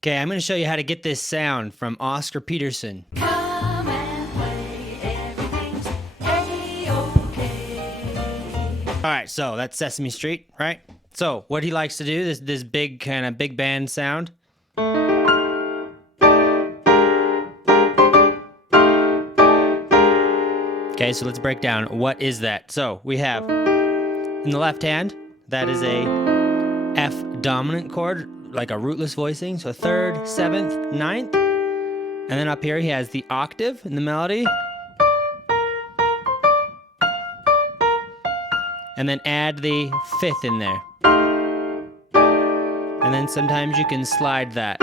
Okay, I'm going to show you how to get this sound from Oscar Peterson. Come and play, everything's A-OK. All right, so that's Sesame Street, right? So what he likes to do, this big kind of big band sound. Okay, so let's break down what is that. So we have in the left hand, that is a F dominant chord, like a rootless voicing. So third, seventh, ninth. And then up here he has the octave in the melody. And then add the fifth in there. And then sometimes you can slide that.